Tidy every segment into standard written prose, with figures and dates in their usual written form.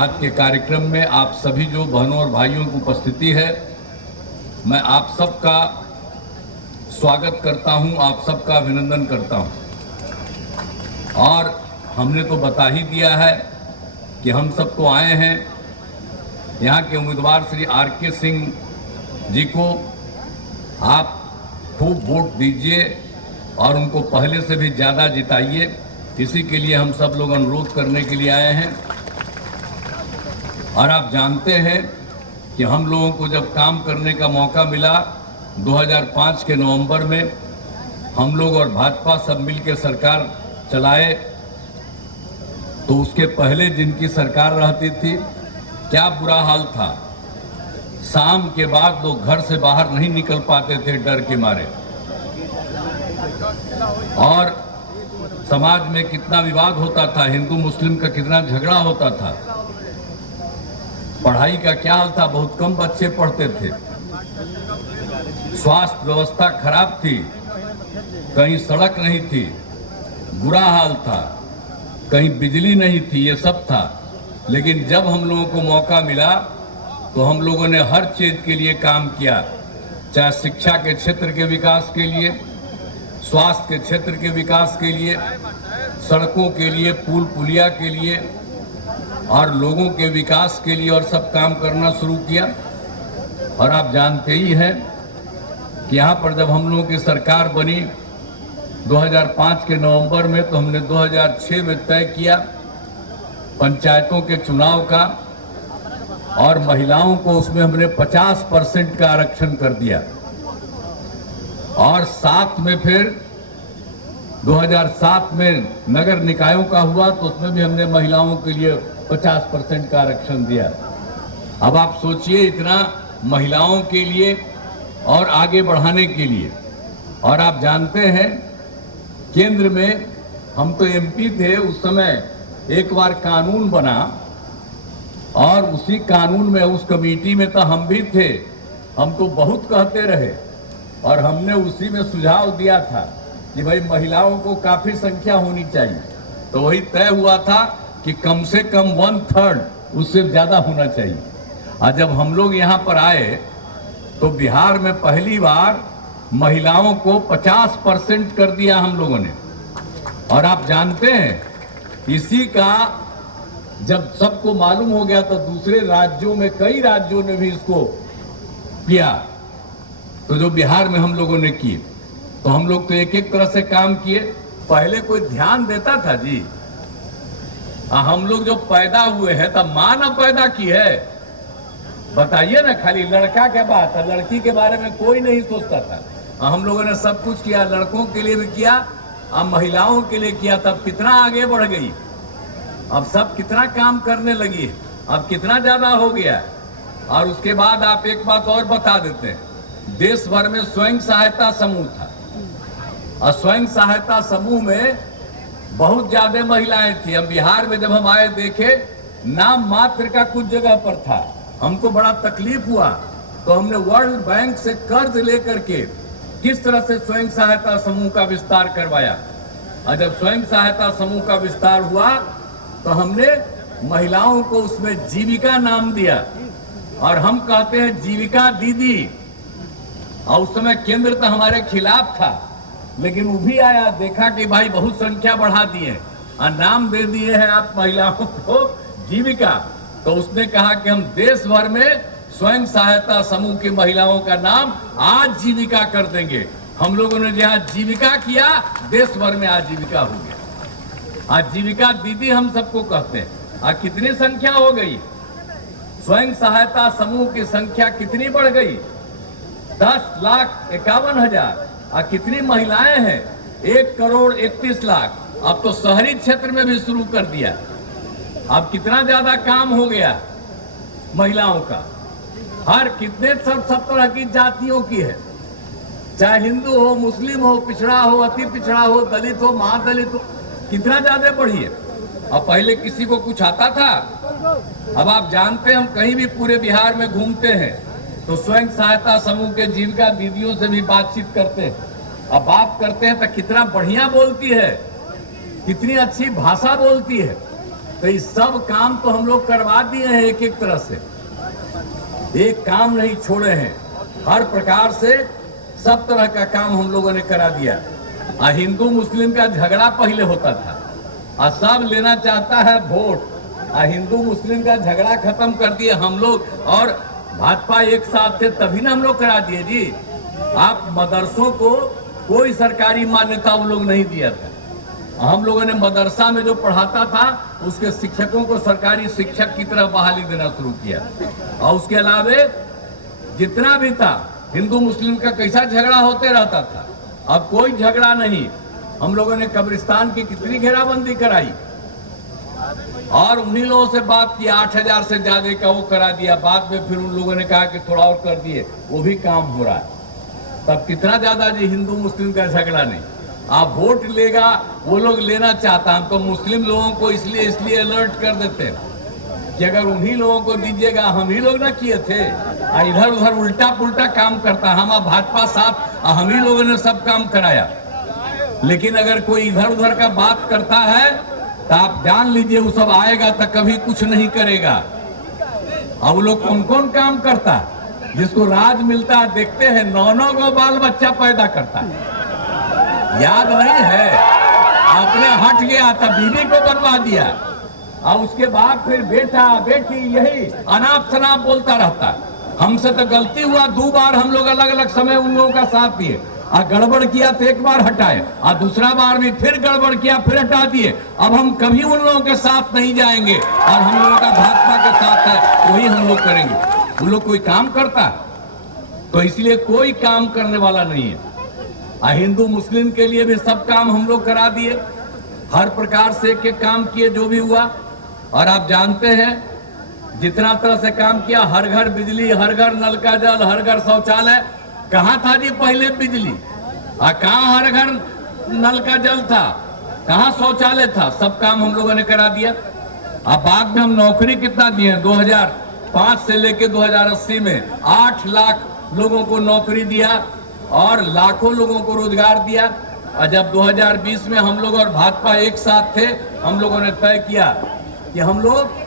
आज के कार्यक्रम में आप सभी जो बहनों और भाइयों की उपस्थिति है, मैं आप सबका स्वागत करता हूं, आप सबका अभिनंदन करता हूं। और हमने तो बता ही दिया है कि हम सब तो आए हैं यहाँ के उम्मीदवार श्री आर.के. सिंह जी को आप खूब वोट दीजिए और उनको पहले से भी ज़्यादा जिताइए। इसी के लिए हम सब लोग अनुरोध करने के लिए आए हैं। और आप जानते हैं कि हम लोगों को जब काम करने का मौका मिला 2005 के नवंबर में, हम लोग और भाजपा सब मिलकर सरकार चलाए, तो उसके पहले जिनकी सरकार रहती थी क्या बुरा हाल था। शाम के बाद लोग घर से बाहर नहीं निकल पाते थे डर के मारे, और समाज में कितना विवाद होता था, हिंदू मुस्लिम का कितना झगड़ा होता था। पढ़ाई का क्या हाल था, बहुत कम बच्चे पढ़ते थे। स्वास्थ्य व्यवस्था खराब थी, कहीं सड़क नहीं थी, बुरा हाल था, कहीं बिजली नहीं थी, ये सब था। लेकिन जब हम लोगों को मौका मिला तो हम लोगों ने हर चीज के लिए काम किया, चाहे शिक्षा के क्षेत्र के विकास के लिए, स्वास्थ्य के क्षेत्र के विकास के लिए, सड़कों के लिए, पुल पुलिया के लिए और लोगों के विकास के लिए, और सब काम करना शुरू किया। और आप जानते ही हैं कि यहाँ पर जब हम लोगों की सरकार बनी 2005 के नवंबर में, तो हमने 2006 में तय किया पंचायतों के चुनाव का, और महिलाओं को उसमें हमने 50% का आरक्षण कर दिया। और 7 में फिर 2007 में नगर निकायों का हुआ, तो उसमें भी हमने महिलाओं के लिए 50% का आरक्षण दिया। अब आप सोचिए, इतना महिलाओं के लिए और आगे बढ़ाने के लिए। और आप जानते हैं केंद्र में हम तो एमपी थे उस समय, एक बार कानून बना और उसी कानून में, उस कमेटी में तो हम भी थे, हम तो बहुत कहते रहे और हमने उसी में सुझाव दिया था कि भाई महिलाओं को काफी संख्या होनी चाहिए। तो वही तय हुआ था कि कम से कम 1/3, उससे ज्यादा होना चाहिए। और जब हम लोग यहाँ पर आए तो बिहार में पहली बार महिलाओं को 50% कर दिया हम लोगों ने। और आप जानते हैं, इसी का जब सबको मालूम हो गया तो दूसरे राज्यों में, कई राज्यों ने भी इसको किया। तो जो बिहार में हम लोगों ने की, तो हम लोग तो एक एक तरह से काम किए। पहले कोई ध्यान देता था जी? हम लोग जो पैदा हुए हैं तब मां न पैदा की है, बताइए ना। खाली लड़का के बात है, लड़की के बारे में कोई नहीं सोचता था। हम लोगों ने सब कुछ किया, लड़कों के लिए भी किया, अब महिलाओं के लिए किया। तब कितना आगे बढ़ गई, अब सब कितना काम करने लगी है, अब कितना ज्यादा हो गया। और उसके बाद आप एक बात और बता देते हैं, देश भर में स्वयं सहायता समूह था, और स्वयं सहायता समूह में बहुत ज्यादा महिलाएं थी। हम बिहार में जब हम आए देखे, नाम मात्र का कुछ जगह पर था। हमको बड़ा तकलीफ हुआ, तो हमने वर्ल्ड बैंक से कर्ज लेकर के किस तरह से स्वयं सहायता समूह का विस्तार करवाया। और जब स्वयं सहायता समूह का विस्तार हुआ तो हमने महिलाओं को उसमें जीविका नाम दिया, और हम कहते हैं जीविका दीदी। और उस समय केंद्र तो हमारे खिलाफ था, लेकिन वो भी आया, देखा कि भाई बहुत संख्या बढ़ा दिए और नाम दे दिए हैं आप महिलाओं को जीविका। तो उसने कहा कि हम देश भर में स्वयं सहायता समूह की महिलाओं का नाम आज जीविका कर देंगे। हम लोगों ने जहाँ जीविका किया, देश भर में आजीविका हो गया। आज जीविका दीदी हम सबको कहते हैं। आज कितनी संख्या हो गई, स्वयं सहायता समूह की संख्या कितनी बढ़ गई, 10,51,000। और कितनी महिलाएं हैं, 1,31,00,000। अब तो शहरी क्षेत्र में भी शुरू कर दिया। अब कितना ज्यादा काम हो गया महिलाओं का। हर कितने सब तरह की जातियों की है, चाहे हिंदू हो, मुस्लिम हो, पिछड़ा हो, अति पिछड़ा हो, दलित हो, महादलित हो, कितना ज्यादा बढ़ी है। अब पहले किसी को कुछ आता था, अब आप जानते हैं, हम कहीं भी पूरे बिहार में घूमते हैं तो स्वयं सहायता समूह के जीविका दीदियों से भी बातचीत करते हैं। अब बात करते हैं तो कितना बढ़िया बोलती है, कितनी अच्छी भाषा बोलती है। तो ये सब काम तो हम लोग करवा दिए हैं एक एक तरह से, एक काम नहीं छोड़े हैं। हर प्रकार से सब तरह का काम हम लोगों ने करा दिया। हिंदू मुस्लिम का झगड़ा पहले होता था, सब लेना चाहता है वोट। हिंदू मुस्लिम का झगड़ा खत्म कर दिए हम लोग, और भाजपा एक साथ थे तभी ना हम लोग करा दिए जी। आप मदरसों को कोई सरकारी मान्यता वो लोग नहीं दिया था। हम लोगों ने मदरसा में जो पढ़ाता था उसके शिक्षकों को सरकारी शिक्षक की तरह बहाली देना शुरू किया। और उसके अलावे जितना भी था हिंदू मुस्लिम का कैसा झगड़ा होते रहता था, अब कोई झगड़ा नहीं। हम लोगों ने कब्रिस्तान की कितनी घेराबंदी कराई और उन्हीं लोगों से बात की, 8,000 से ज्यादा का वो करा दिया। बाद में फिर उन लोगों ने कहा कि थोड़ा और कर दिए, वो भी काम हो रहा है। तब कितना ज्यादा जी हिंदू मुस्लिम का झगड़ा नहीं। आप वोट लेगा वो लोग लेना चाहता, हम तो मुस्लिम लोगों को इसलिए अलर्ट कर देते हैं कि अगर उन्हीं लोगों को दीजिएगा, हम ही लोग ना किए थे। इधर उधर उल्टा पुल्टा काम करता, हम भाजपा साथ हम ही लोगों ने सब काम कराया। लेकिन अगर कोई इधर उधर का बात करता है तो आप जान लीजिए वो सब आएगा तो कभी कुछ नहीं करेगा। अब वो लोग कौन कौन काम करता है, जिसको राज मिलता है देखते हैं 9-9 को बाल बच्चा पैदा करता है, याद नहीं है? अपने हट गया था, बीवी को बनवा दिया, और उसके बाद फिर बेटा बेटी यही अनाप शनाप बोलता रहता है। हमसे तो गलती हुआ 2 बार हम लोग अलग अलग समय उन लोगों का साथ दिए, और गड़बड़ किया तो 1 बार हटाए, और दूसरा बार भी फिर गड़बड़ किया फिर हटा दिए। अब हम कभी उन लोगों के साथ नहीं जाएंगे, और हम लोगों का भाजपा के साथ है वही हम लोग करेंगे। उन लोग कोई काम करता है तो इसलिए कोई काम करने वाला नहीं है। हिंदू मुस्लिम के लिए भी सब काम हम लोग करा दिए, हर प्रकार से एक काम किए जो भी हुआ। और आप जानते हैं जितना तरह से काम किया, हर घर बिजली, हर घर नल का जल, हर घर शौचालय। कहाँ था जी पहले बिजली, कहाँ हर घर नल का जल था, कहाँ शौचालय था? सब काम हम लोगों ने करा दिया। अब बाद में हम नौकरी कितना दिए? 2005 से लेके 2080 में 8 लाख लोगों को नौकरी दिया और लाखों लोगों को रोजगार दिया। और जब 2020 में हम लोग और भाजपा एक साथ थे, हम लोगों ने तय किया कि हम लोग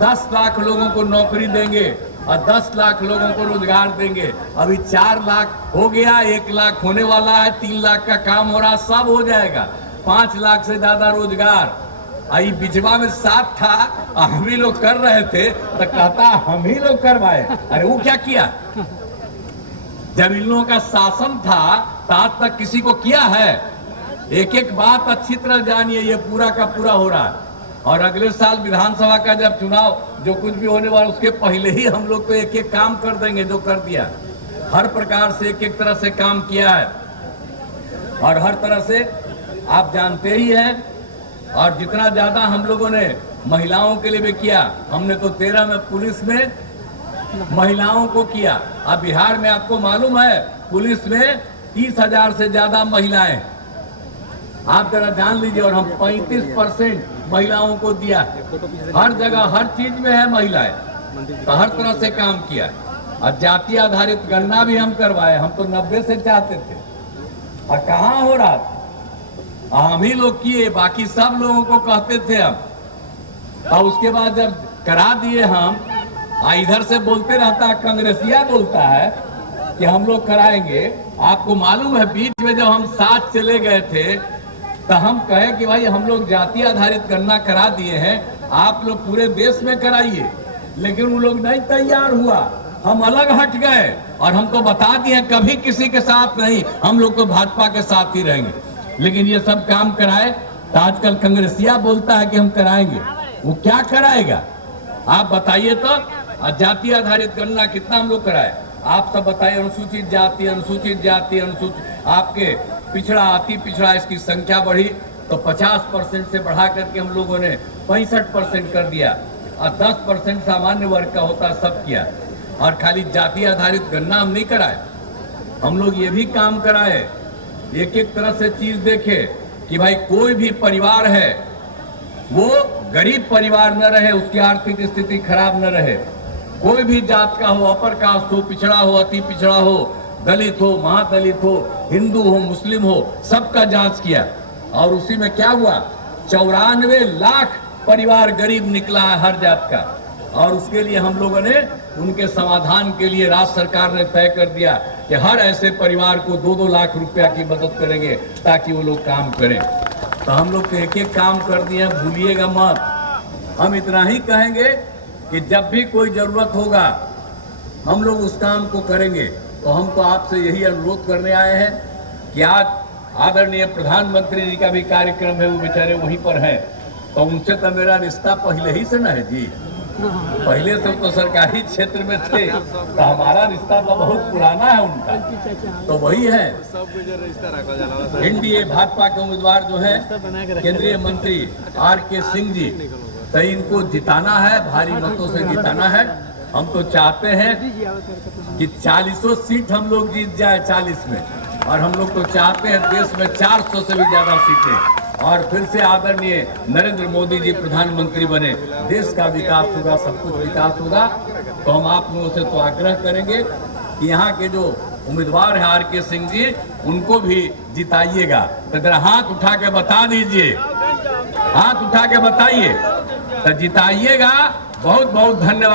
10 लाख लोगों को नौकरी देंगे और 10 लाख लोगों को रोजगार देंगे। अभी 4 लाख हो गया, 1 लाख होने वाला है, 3 लाख का काम हो रहा, सब हो जाएगा। 5 लाख से ज्यादा रोजगार। आई बिचवा में साथ था, हम ही लोग कर रहे थे तो कहता हम ही लोग करवाए। अरे वो क्या किया? जब इन लोगों का शासन था आज तक किसी को किया है? एक एक बात अच्छी तरह जानिए, ये पूरा का पूरा हो रहा है। और अगले साल विधानसभा का जब चुनाव जो कुछ भी होने वाला, उसके पहले ही हम लोग तो एक एक काम कर देंगे जो कर दिया। हर प्रकार से एक एक तरह से काम किया है, और हर तरह से आप जानते ही हैं। और जितना ज्यादा हम लोगों ने महिलाओं के लिए भी किया, हमने तो 13 में पुलिस में महिलाओं को किया। अब बिहार में आपको मालूम है पुलिस में 30,000 से ज्यादा महिलाएं, आप जरा जान लीजिए। और हम 35% महिलाओं को दिया, हर जगह हर चीज में है महिलाएं, तो हर तरह से काम किया। और जाति आधारित गणना भी हम करवाए, हम तो 90 से चाहते थे, और कहाँ हो रहा था? हम ही लोग किए, बाकी सब लोगों को कहते थे हम। और उसके बाद जब करा दिए हम, इधर से बोलते रहता, कांग्रेसिया बोलता है कि हम लोग कराएंगे। आपको मालूम है बीच में जब हम साथ चले गए थे तो हम कहे कि भाई हम लोग जाति आधारित गणना करा दिए हैं, आप लोग पूरे देश में कराइए। लेकिन वो लोग नहीं तैयार हुआ, हम अलग हट गए, और हमको बता दिए कभी किसी के साथ नहीं, हम लोग तो भाजपा के साथ ही रहेंगे। लेकिन ये सब काम कराए तो आजकल कांग्रेसिया बोलता है कि हम कराएंगे। वो क्या कराएगा आप बताइए? तो जाति आधारित गणना कितना हम लोग कराए? आप सब बताइए। अनुसूचित जाति, अनुसूचित जाति, अनुसूचित आपके पिछड़ा, अति पिछड़ा, इसकी संख्या बढ़ी तो 50% से बढ़ा करके हम लोगों ने 65% कर दिया, और 10% सामान्य वर्ग का होता सब किया। और खाली जाति आधारित गणना हम नहीं कराए, हम लोग ये भी काम कराए, एक एक तरह से चीज देखे कि भाई कोई भी परिवार है वो गरीब परिवार न रहे, उसकी आर्थिक स्थिति खराब न रहे। कोई भी जात का हो, अपर कास्ट हो, पिछड़ा हो, अति पिछड़ा हो, दलित हो, महादलित हो, हिंदू हो, मुस्लिम हो, सबका जांच किया। और उसी में क्या हुआ? 94 लाख परिवार गरीब निकला है हर जात का, और उसके लिए हम लोगों ने उनके समाधान के लिए राज्य सरकार ने तय कर दिया कि हर ऐसे परिवार को 2-2 लाख रुपया की मदद करेंगे ताकि वो लोग काम करें। तो हम लोग तो एक एक काम कर दिए, भूलिएगा मत। हम इतना ही कहेंगे कि जब भी कोई जरूरत होगा हम लोग उस काम को करेंगे। तो हम तो आपसे यही अनुरोध करने आए हैं कि आज आदरणीय प्रधानमंत्री जी का भी कार्यक्रम है, वो बेचारे वहीं पर हैं, तो उनसे तो मेरा रिश्ता पहले ही से न है जी। पहले से तो सरकारी क्षेत्र में थे, तो हमारा रिश्ता तो बहुत पुराना है उनका, तो वही है। एनडीए भाजपा के उम्मीदवार जो है केंद्रीय मंत्री आर.के. सिंह जी, तो इनको जिताना है, भारी मतों से जिताना है। हम तो चाहते हैं कि 40 सीट हम लोग जीत जाए 40 में, और हम लोग तो चाहते हैं देश में 400 से भी ज्यादा सीटें, और फिर से आदरणीय नरेंद्र मोदी जी प्रधानमंत्री बने, देश का विकास होगा, सब कुछ विकास होगा। तो हम आप लोगों से तो आग्रह करेंगे कि यहाँ के जो उम्मीदवार है आर.के. सिंह जी, उनको भी जिताइएगा। तो जरा हाथ उठा के बता दीजिए, हाथ उठा के बताइए, तो जिताइएगा। बहुत बहुत धन्यवाद।